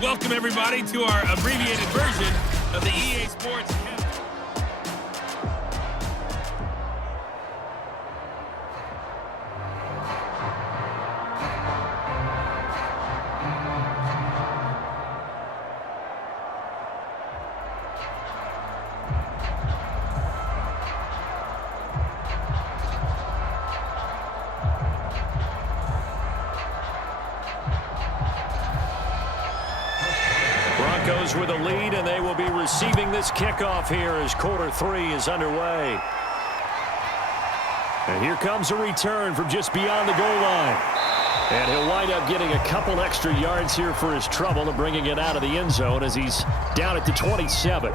welcome everybody to our abbreviated version of the EA Sports. Broncos with a lead, and they will be receiving this kickoff here as quarter 3 is underway. And here comes a return from just beyond the goal line. And he'll wind up getting a couple extra yards here for his trouble and bringing it out of the end zone as he's down at the 27.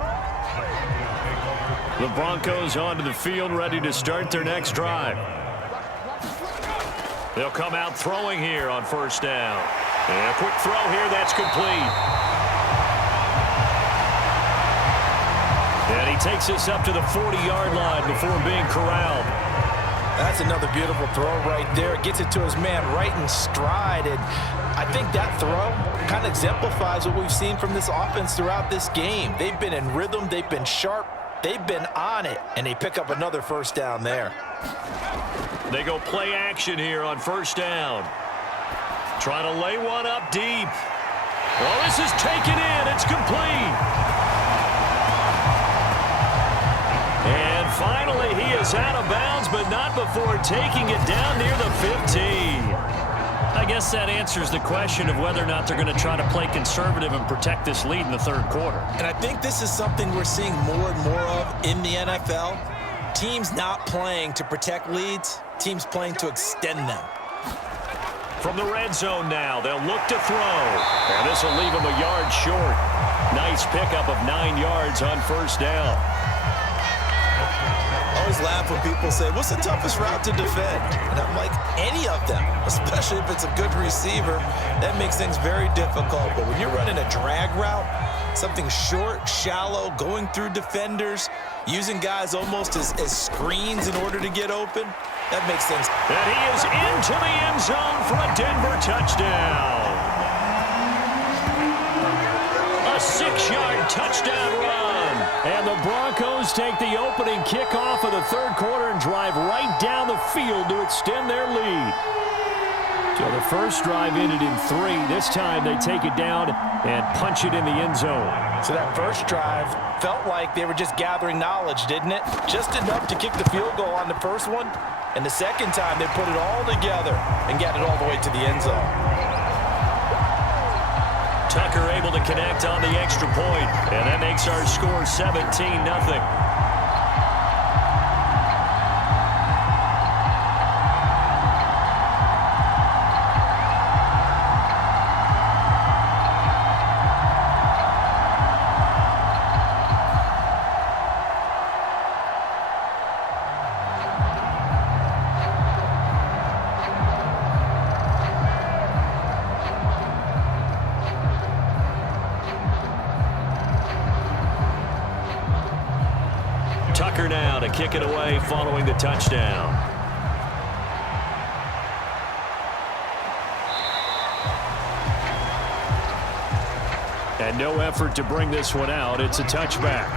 The Broncos onto the field, ready to start their next drive. They'll come out throwing here on first down. And a quick throw here, that's complete. And he takes us up to the 40-yard line before being corralled. That's another beautiful throw right there. Gets it to his man right in stride. And I think that throw kind of exemplifies what we've seen from this offense throughout this game. They've been in rhythm. They've been sharp. They've been on it. And they pick up another first down there. They go play action here on first down. Trying to lay one up deep. Well, this is taken in. It's complete. And finally, he is out of bounds, but not before taking it down near the 15. I guess that answers the question of whether or not they're going to try to play conservative and protect this lead in the third quarter. And I think this is something we're seeing more and more of in the NFL. Teams not playing to protect leads, teams playing to extend them. From the red zone now, they'll look to throw. And this will leave him a yard short. Nice pickup of 9 yards on first down. I always laugh when people say, what's the toughest route to defend? And I'm like, any of them, especially if it's a good receiver. That makes things very difficult. But when you're running a drag route, something short, shallow, going through defenders, using guys almost as screens in order to get open, that makes things. And he is into the end zone for a Denver touchdown. A 6-yard touchdown run. And the Broncos take the opening kickoff of the third quarter and drive right down the field to extend their lead. So the first drive ended in 3. This time they take it down and punch it in the end zone. So that first drive felt like they were just gathering knowledge, didn't it? Just enough to kick the field goal on the first one. And the second time they put it all together and got it all the way to the end zone. Tucker able to connect on the extra point, and that makes our score 17-0. Tucker now to kick it away following the touchdown. And no effort to bring this one out. It's a touchback.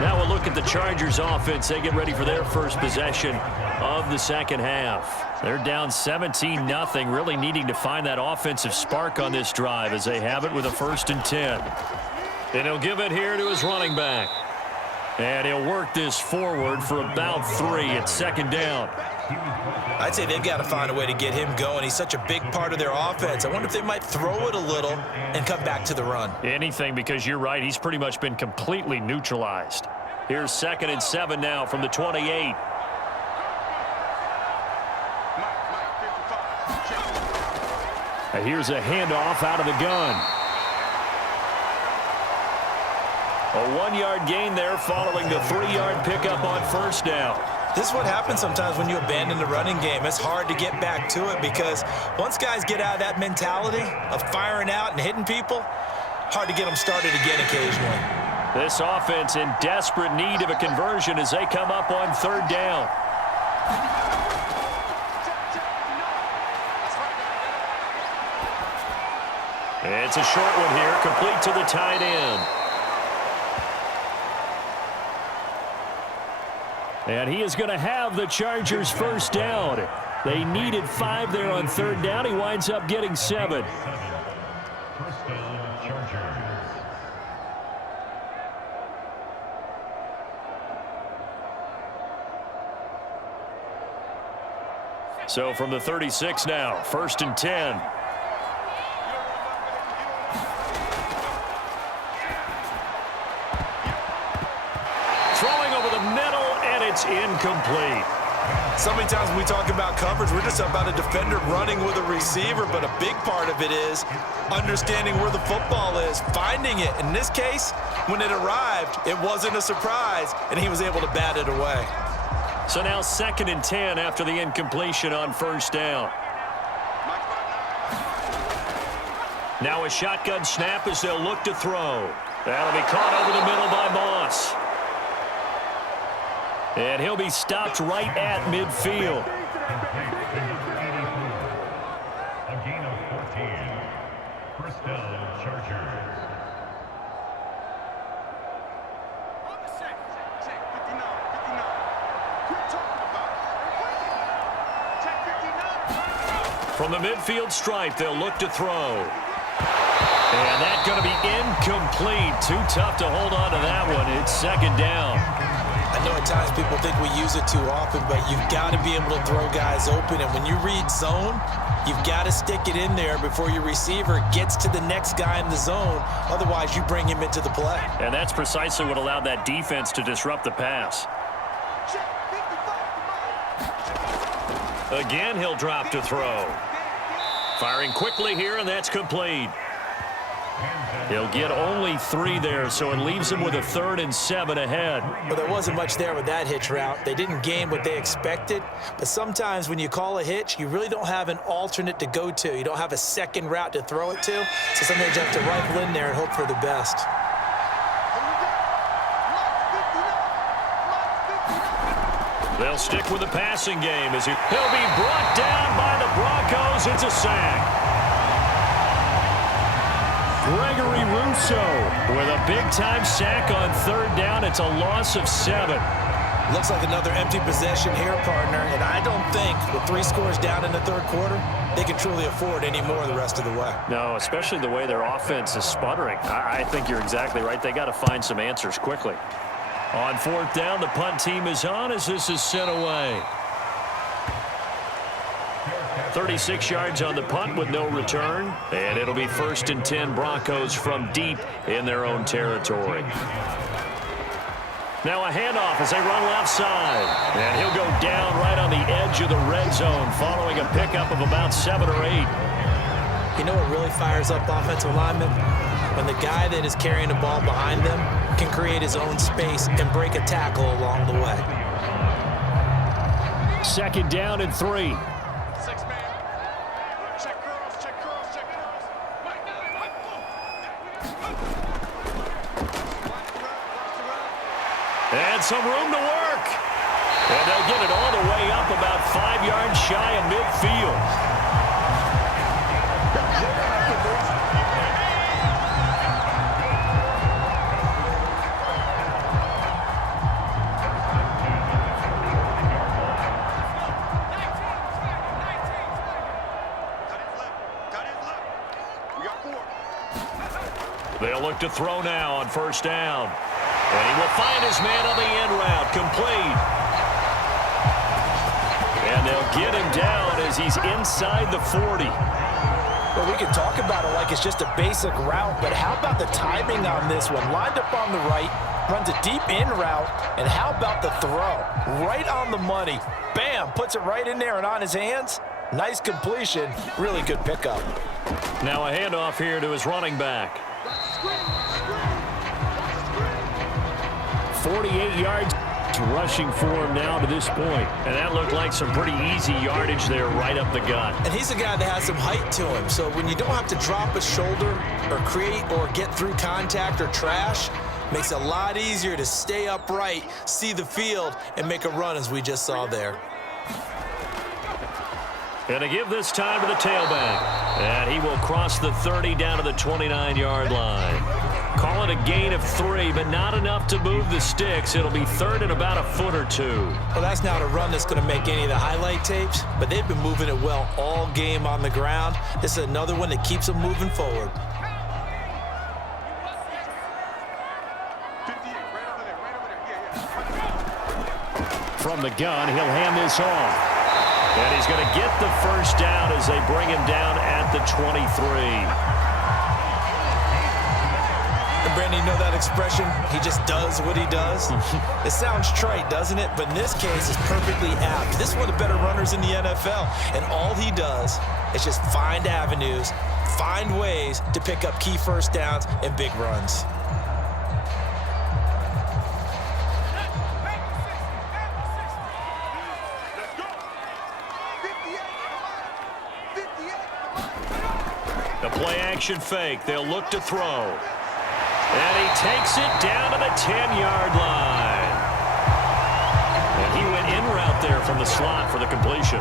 Now we'll look at the Chargers offense. They get ready for their first possession of the second half. They're down 17-0, really needing to find that offensive spark on this drive as they have it with a 1st and 10. And he'll give it here to his running back. And he'll work this forward for about 3 at second down. I'd say they've got to find a way to get him going. He's such a big part of their offense. I wonder if they might throw it a little and come back to the run. Anything, because you're right. He's pretty much been completely neutralized. Here's 2nd and 7 now from the 28. And here's a handoff out of the gun. A 1-yard gain there following the 3-yard pickup on first down. This is what happens sometimes when you abandon the running game. It's hard to get back to it because once guys get out of that mentality of firing out and hitting people, hard to get them started again occasionally. This offense in desperate need of a conversion as they come up on 3rd down. It's a short one here, complete to the tight end. And he is going to have the Chargers first down. They needed 5 there on third down. He winds up getting 7. First down, Chargers. So from the 36 now, 1st and 10. Throwing over the middle, and it's incomplete. So many times when we talk about coverage, we're just about a defender running with a receiver, but a big part of it is understanding where the football is, finding it. In this case, when it arrived, it wasn't a surprise, and he was able to bat it away. So now 2nd and 10 after the incompletion on first down. Now a shotgun snap as they'll look to throw. That'll be caught over the middle by Moss. And he'll be stopped right at midfield. A gain of 14. First down, Chargers. From the midfield stripe, they'll look to throw. And that's going to be incomplete. Too tough to hold on to that one. It's 2nd down. I know at times people think we use it too often, but you've got to be able to throw guys open. And when you read zone, you've got to stick it in there before your receiver gets to the next guy in the zone. Otherwise, you bring him into the play. And that's precisely what allowed that defense to disrupt the pass. Again, he'll drop to throw. Firing quickly here, and that's complete. He'll get only 3 there, so it leaves him with a 3rd and 7 ahead. Well, there wasn't much there with that hitch route. They didn't gain what they expected, but sometimes when you call a hitch, you really don't have an alternate to go to. You don't have a second route to throw it to, so sometimes you have to rifle in there and hope for the best. They'll stick with the passing game as he'll be brought down by the Broncos. It's a sack. Gregory Rousseau with a big-time sack on 3rd down. It's a loss of 7. Looks like another empty possession here, partner, and I don't think with 3 scores down in the 3rd quarter, they can truly afford any more the rest of the way. No, especially the way their offense is sputtering. I think you're exactly right. They got to find some answers quickly. On 4th down, the punt team is on as this is sent away. 36 yards on the punt with no return, and it'll be 1st and 10 Broncos from deep in their own territory. Now a handoff as they run left side, and he'll go down right on the edge of the red zone following a pickup of about 7 or 8. You know what really fires up offensive linemen? When the guy that is carrying the ball behind them can create his own space and break a tackle along the way. 2nd down and 3. And some room to work. And they'll get it all the way up about 5 yards shy of midfield. They'll look to throw now on 1st down. And he will find his man on the end route, complete. And they'll get him down as he's inside the 40. Well, we can talk about it like it's just a basic route, but how about the timing on this one? Lined up on the right, runs a deep in route, and how about the throw? Right on the money. Bam, puts it right in there and on his hands. Nice completion, really good pickup. Now a handoff here to his running back. 48 yards rushing for him now to this point. And that looked like some pretty easy yardage there right up the gut. And he's a guy that has some height to him. So when you don't have to drop a shoulder or create or get through contact or trash, makes it a lot easier to stay upright, see the field, and make a run as we just saw there. And to give this time to the tailback. And he will cross the 30 down to the 29-yard line. Call it a gain of 3, but not enough to move the sticks. It'll be third and about a foot or two. Well, that's not a run that's going to make any of the highlight tapes, but they've been moving it well all game on the ground. This is another one that keeps them moving forward. From the gun, he'll hand this off. And he's going to get the first down as they bring him down at the 23. And Brandon, you know that expression? He just does what he does. It sounds trite, doesn't it? But in this case, it's perfectly apt. This is one of the better runners in the NFL. And all he does is just find avenues, find ways to pick up key first downs and big runs. The play-action fake. They'll look to throw. And he takes it down to the 10-yard line. And he went in route there from the slot for the completion.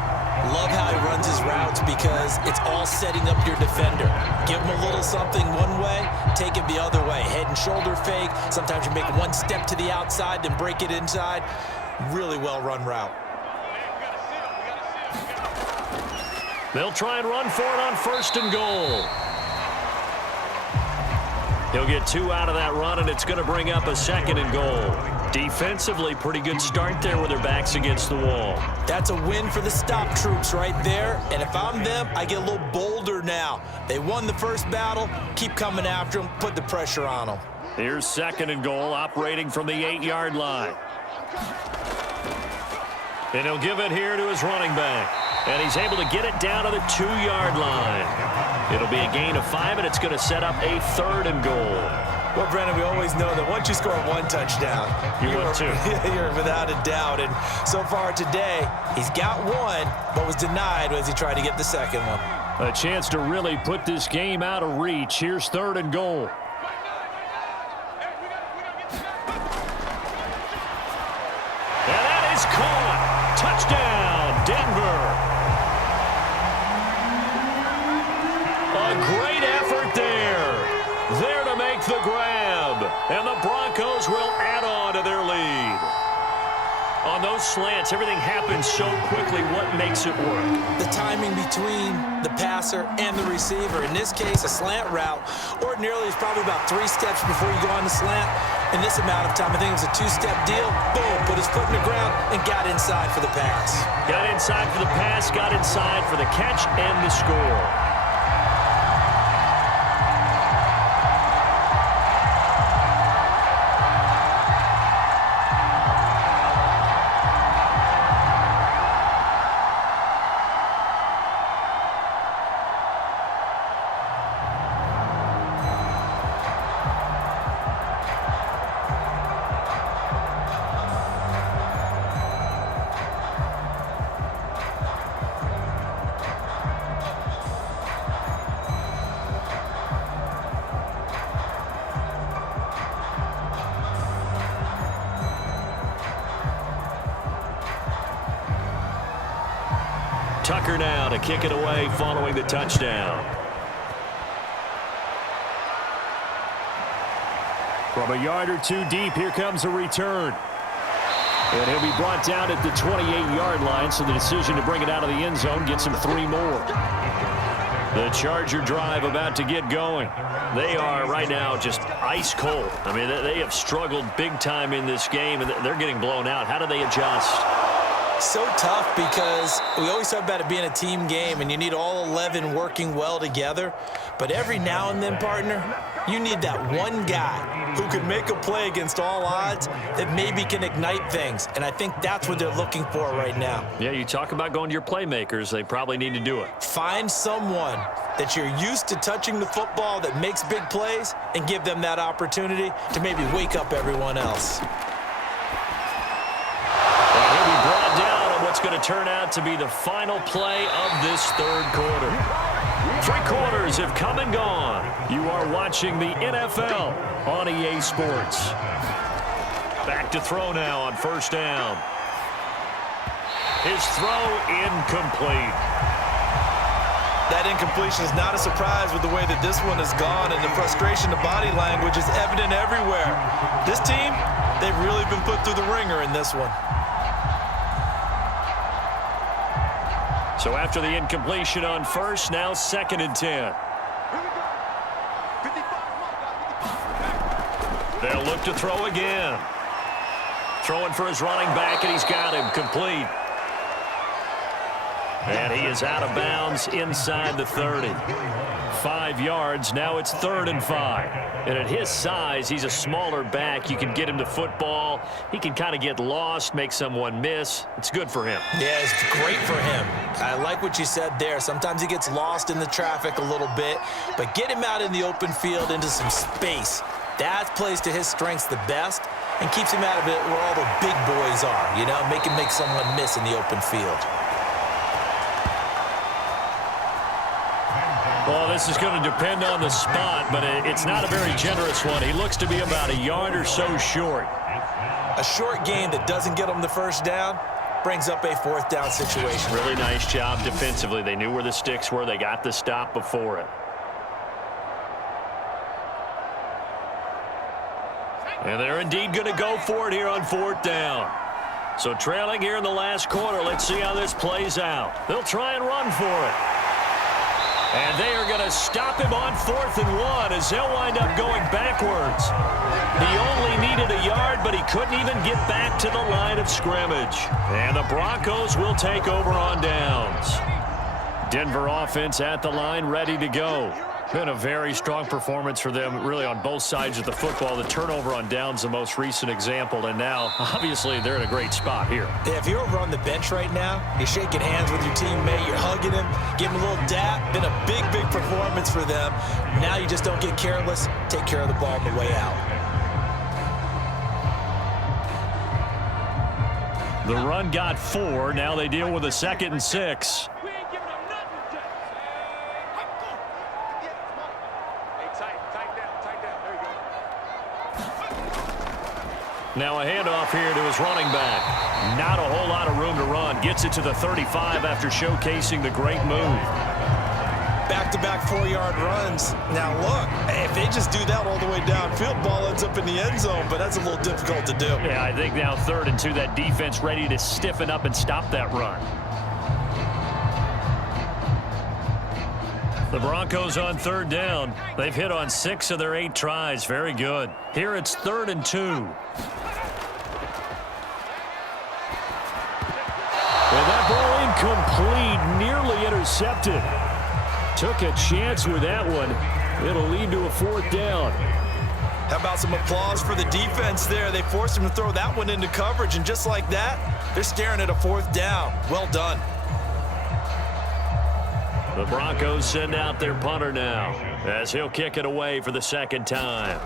Love how he runs his routes because it's all setting up your defender. Give him a little something one way, take it the other way. Head and shoulder fake. Sometimes you make one step to the outside, then break it inside. Really well-run route. They'll try and run for it on first and goal. He'll get 2 out of that run, and it's going to bring up a second and goal. Defensively, pretty good start there with their backs against the wall. That's a win for the stop troops right there. And if I'm them, I get a little bolder now. They won the first battle. Keep coming after them. Put the pressure on them. Here's second and goal, operating from the 8-yard line. And he'll give it here to his running back. And he's able to get it down to the 2-yard line. It'll be a gain of 5, and it's going to set up a third and goal. Well, Brennan, we always know that once you score one touchdown, you're without a doubt. And so far today, he's got one, but was denied as he tried to get the second one. A chance to really put this game out of reach. Here's third and goal. And that is caught. Touchdown, Denver. A great effort there. There to make the grab. And the Broncos will add on to their lead. On those slants, everything happens so quickly. What makes it work? The timing between the passer and the receiver. In this case, a slant route ordinarily is probably about 3 steps before you go on the slant. In this amount of time, I think it was a 2-step deal. Boom, put his foot in the ground and got inside for the pass. Got inside for the pass, got inside for the catch and the score. Tucker now to kick it away following the touchdown. From a yard or 2 deep, here comes a return. And he'll be brought down at the 28-yard line, so the decision to bring it out of the end zone gets him 3 more. The Charger drive about to get going. They are right now just ice cold. I mean, they have struggled big time in this game, and they're getting blown out. How do they adjust? So tough because we always talk about it being a team game and you need all 11 working well together. But every now and then, partner, you need that one guy who can make a play against all odds that maybe can ignite things. And I think that's what they're looking for right now. Yeah, you talk about going to your playmakers. They probably need to do it. Find someone that you're used to touching the football that makes big plays and give them that opportunity to maybe wake up everyone else. He'll be brought down on what's going to turn out to be the final play of this third quarter. 3 quarters have come and gone. You are watching the NFL on EA Sports. Back to throw now on first down. His throw incomplete. That incompletion is not a surprise with the way that this one has gone, and the frustration, the body language is evident everywhere. This team, they've really been put through the ringer in this one. So after the incompletion on first, now 2nd and 10. They'll look to throw again. Throwing for his running back, and he's got him complete. And he is out of bounds inside the 30. 5 yards. Now it's 3rd and 5. And at his size, he's a smaller back. You can get him to football. He can kind of get lost, make someone miss. It's good for him. Yeah, it's great for him. I like what you said there. Sometimes he gets lost in the traffic a little bit, but get him out in the open field into some space. That plays to his strengths the best and keeps him out of it where all the big boys are, you know, make him make someone miss in the open field. Well, this is going to depend on the spot, but it's not a very generous one. He looks to be about a yard or so short. A short game that doesn't get him the first down brings up a 4th down situation. Really nice job defensively. They knew where the sticks were. They got the stop before it. And they're indeed going to go for it here on 4th down. So trailing here in the last quarter, let's see how this plays out. They'll try and run for it. And they are going to stop him on 4th and 1 as they'll wind up going backwards. He only needed a yard, but he couldn't even get back to the line of scrimmage. And the Broncos will take over on downs. Denver offense at the line, ready to go. Been a very strong performance for them, really, on both sides of the football. The turnover on downs, the most recent example, and now, obviously, they're in a great spot here. Yeah, if you're over on the bench right now, you're shaking hands with your teammate, you're hugging him, giving him a little dap. Been a big, big performance for them. Now you just don't get careless. Take care of the ball on the way out. The run got 4. Now they deal with a 2nd and 6. Now a handoff here to his running back. Not a whole lot of room to run. Gets it to the 35 after showcasing the great move. Back-to-back 4-yard runs. Now look, if they just do that all the way downfield, ball ends up in the end zone, but that's a little difficult to do. Yeah, I think now 3rd and 2, that defense ready to stiffen up and stop that run. The Broncos on 3rd down. They've hit on 6 of their 8 tries. Very good. Here it's 3rd and 2. And that ball incomplete, nearly intercepted. Took a chance with that one. It'll lead to a 4th down. How about some applause for the defense there? They forced him to throw that one into coverage, and just like that, they're staring at a 4th down. Well done. The Broncos send out their punter now as he'll kick it away for the 2nd time.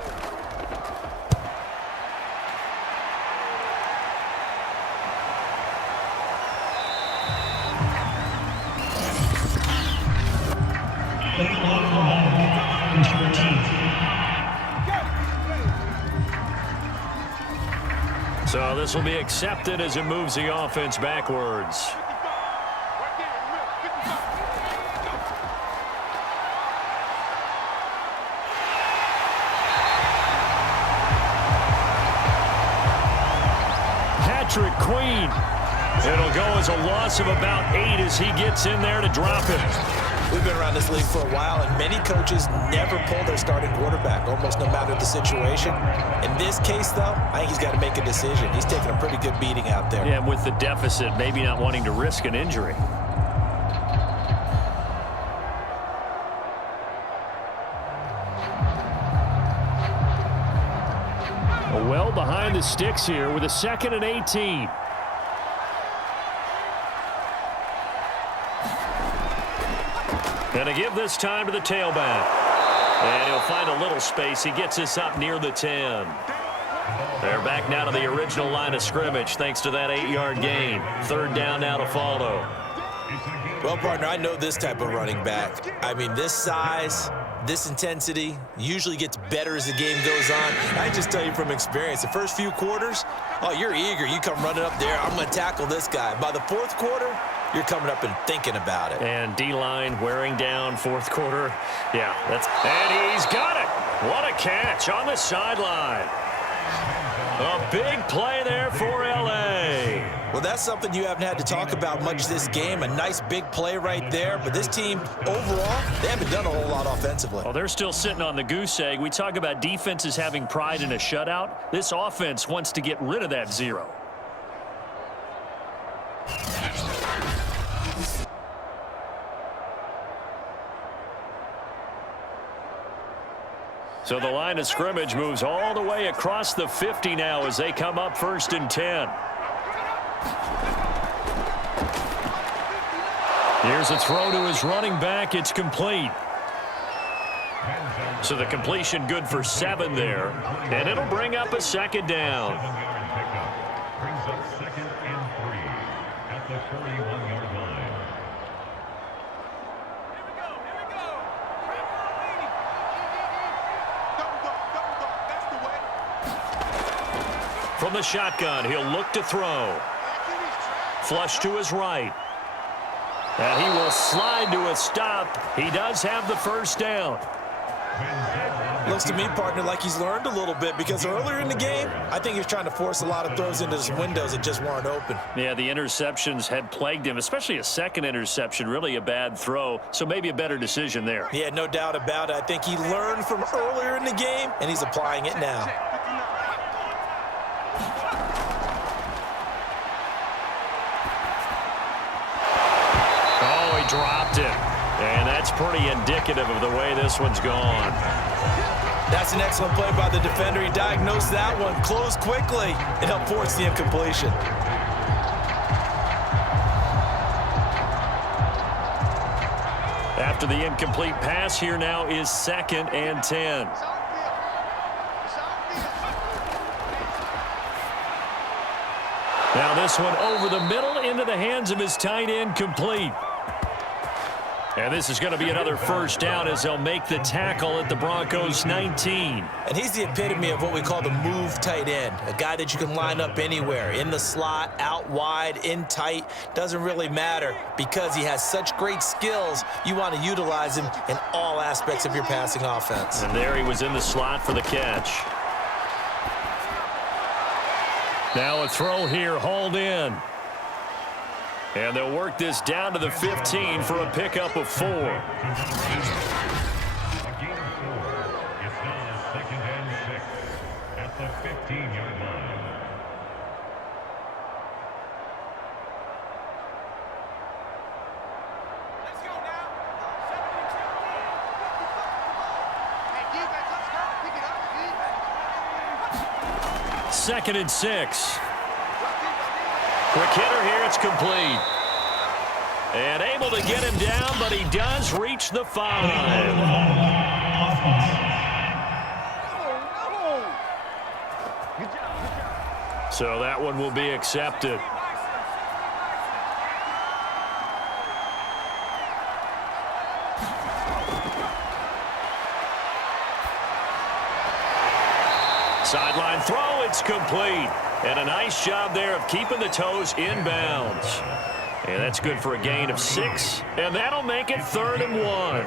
So this will be accepted as it moves the offense backwards. Queen. It'll go as a loss of about 8 as he gets in there to drop him. We've been around this league for a while, and many coaches never pull their starting quarterback, almost no matter the situation. In this case, though, I think he's got to make a decision. He's taking a pretty good beating out there. Yeah, with the deficit, maybe not wanting to risk an injury. Well behind the sticks here with a 2nd and 18. Going to give this time to the tailback. And he'll find a little space. He gets this up near the 10. They're back now to the original line of scrimmage thanks to that 8-yard gain. 3rd down now to follow. Well, partner, I know this type of running back. I mean, this size, this intensity usually gets better as the game goes on. I just tell you from experience, the first few quarters, oh, you're eager. You come running up there, I'm going to tackle this guy. By the 4th quarter, you're coming up and thinking about it. And D-line wearing down fourth quarter. Yeah, and he's got it. What a catch on the sideline. A big play there for L.A. Well, that's something you haven't had to talk about much this game. A nice big play right there. But this team, overall, they haven't done a whole lot offensively. Well, they're still sitting on the goose egg. We talk about defenses having pride in a shutout. This offense wants to get rid of that zero. So the line of scrimmage moves all the way across the 50 now as they come up 1st and 10. Here's a throw to his running back. It's complete. So the completion good for 7 there. And it'll bring up a 2nd down. 7-yard pickup. Brings up 2nd and 3 at the 41-yard line. From the shotgun, he'll look to throw. Flush to his right. And he will slide to a stop. He does have the 1st down. Looks to me, partner, like he's learned a little bit because earlier in the game, I think he was trying to force a lot of throws into some windows that just weren't open. Yeah, the interceptions had plagued him, especially a 2nd interception, really a bad throw. So maybe a better decision there. Yeah, no doubt about it. I think he learned from earlier in the game, and he's applying it now. Dropped it. And that's pretty indicative of the way this one's gone. That's an excellent play by the defender. He diagnosed that one, closed quickly, and helped force the incompletion. After the incomplete pass, here now is 2nd and 10. Now this one over the middle into the hands of his tight end, complete. And this is going to be another 1st down as they'll make the tackle at the Broncos 19. And he's the epitome of what we call the move tight end, a guy that you can line up anywhere, in the slot, out wide, in tight, doesn't really matter because he has such great skills. You want to utilize him in all aspects of your passing offense. And there he was in the slot for the catch. Now a throw here, hauled in. And they'll work this down to the 15 for a pickup of 4. A gain of 4. It's now 2nd and 6 at the 15-yard line. Let's go now. 72. Hey, defense, let's go. Pick it up, 2nd and 6. Quick hitter here, it's complete. And able to get him down, but he does reach the 5. So that one will be accepted. Sideline throw, it's complete. And a nice job there of keeping the toes inbounds. And that's good for a gain of 6. And that'll make it 3rd and 1.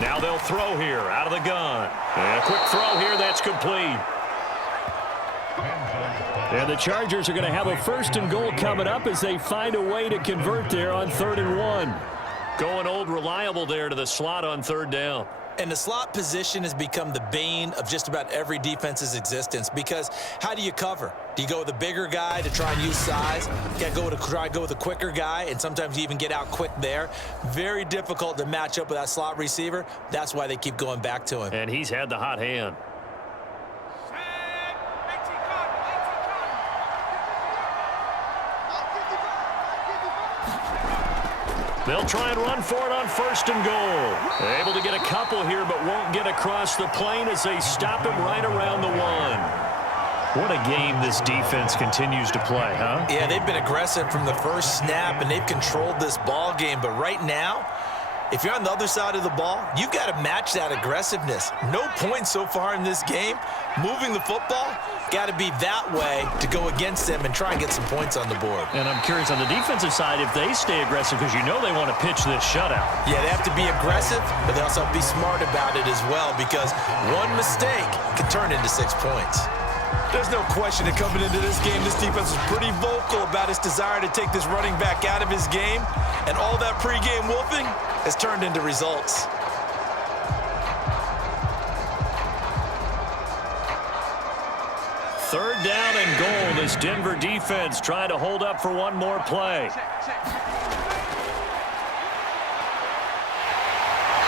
Now they'll throw here out of the gun. And a quick throw here, that's complete. And the Chargers are going to have a 1st and goal coming up as they find a way to convert there on 3rd and 1. Going old reliable there to the slot on 3rd down. And the slot position has become the bane of just about every defense's existence because how do you cover? Do you go with a bigger guy to try and use size? You got to try and go with a quicker guy, and sometimes you even get out quick there. Very difficult to match up with that slot receiver. That's why they keep going back to him. And he's had the hot hand. They'll try and run for it on 1st and goal. They're able to get a couple here, but won't get across the plane as they stop him right around the 1. What a game this defense continues to play, huh? Yeah, they've been aggressive from the first snap, and they've controlled this ball game. But right now, if you're on the other side of the ball, you've got to match that aggressiveness. No points so far in this game. Moving the football, got to be that way to go against them and try and get some points on the board. And I'm curious on the defensive side if they stay aggressive, because you know they want to pitch this shutout. Yeah, they have to be aggressive, but they also have to be smart about it as well, because one mistake can turn into 6 points. There's no question that coming into this game, this defense was pretty vocal about its desire to take this running back out of his game, and all that pregame wolfing has turned into results. Third down and goal. This Denver defense trying to hold up for one more play.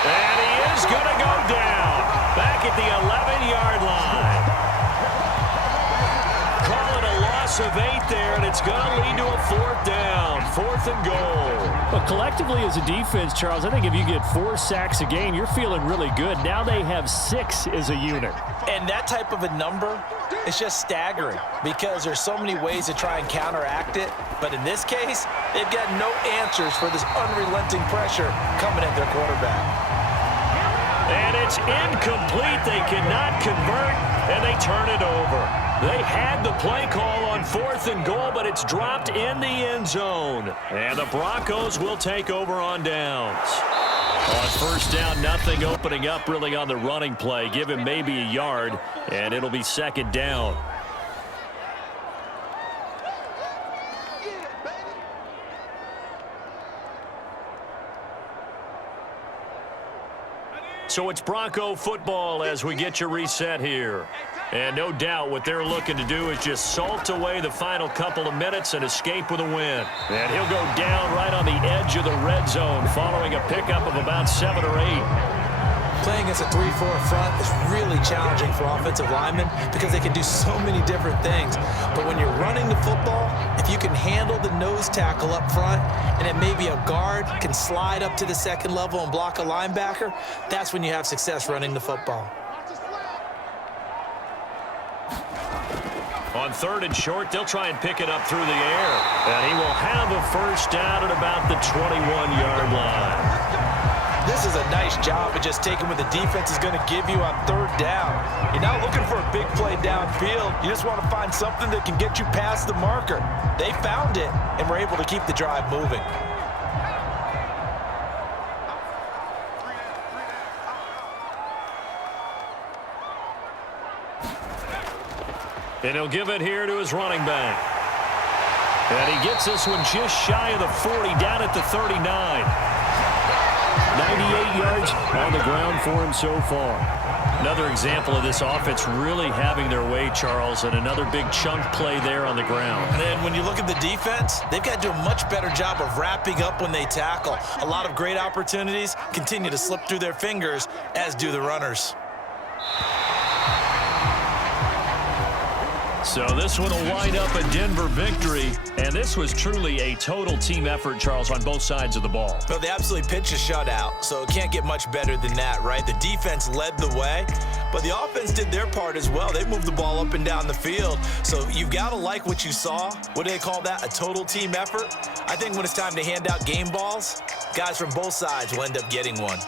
And he is going to go down back at the 11-yard line. Call it a loss of 8 there, and it's going to lead to a 4th down, 4th and goal. But collectively as a defense, Charles, I think if you get 4 sacks a game, you're feeling really good. Now they have 6 as a unit. And that type of a number is just staggering because there's so many ways to try and counteract it. But in this case, they've got no answers for this unrelenting pressure coming at their quarterback. And it's incomplete. They cannot convert, and they turn it over. They had the play call on 4th and goal, but it's dropped in the end zone. And the Broncos will take over on downs. On 1st down, nothing opening up really on the running play. Give him maybe a yard, and it'll be 2nd down. So it's Bronco football as we get you reset here. And no doubt what they're looking to do is just salt away the final couple of minutes and escape with a win. And he'll go down right on the edge of the red zone following a pickup of about 7 or 8. Playing against a 3-4 front is really challenging for offensive linemen because they can do so many different things. But when you're running the football, if you can handle the nose tackle up front and then maybe a guard can slide up to the 2nd level and block a linebacker, that's when you have success running the football. On 3rd and short, they'll try and pick it up through the air. And he will have a 1st down at about the 21-yard line. This is a nice job of just taking what the defense is going to give you on 3rd down. You're not looking for a big play downfield. You just want to find something that can get you past the marker. They found it and were able to keep the drive moving. And he'll give it here to his running back. And he gets this one just shy of the 40, down at the 39. 98 yards on the ground for him so far. Another example of this offense really having their way, Charles, and another big chunk play there on the ground. And then when you look at the defense, they've got to do a much better job of wrapping up when they tackle. A lot of great opportunities continue to slip through their fingers, as do the runners. So this one will wind up a Denver victory, and this was truly a total team effort, Charles, on both sides of the ball. Well, they absolutely pitched a shutout, so it can't get much better than that, right? The defense led the way, but the offense did their part as well. They moved the ball up and down the field, so you've got to like what you saw. What do they call that? A total team effort? I think when it's time to hand out game balls, guys from both sides will end up getting one.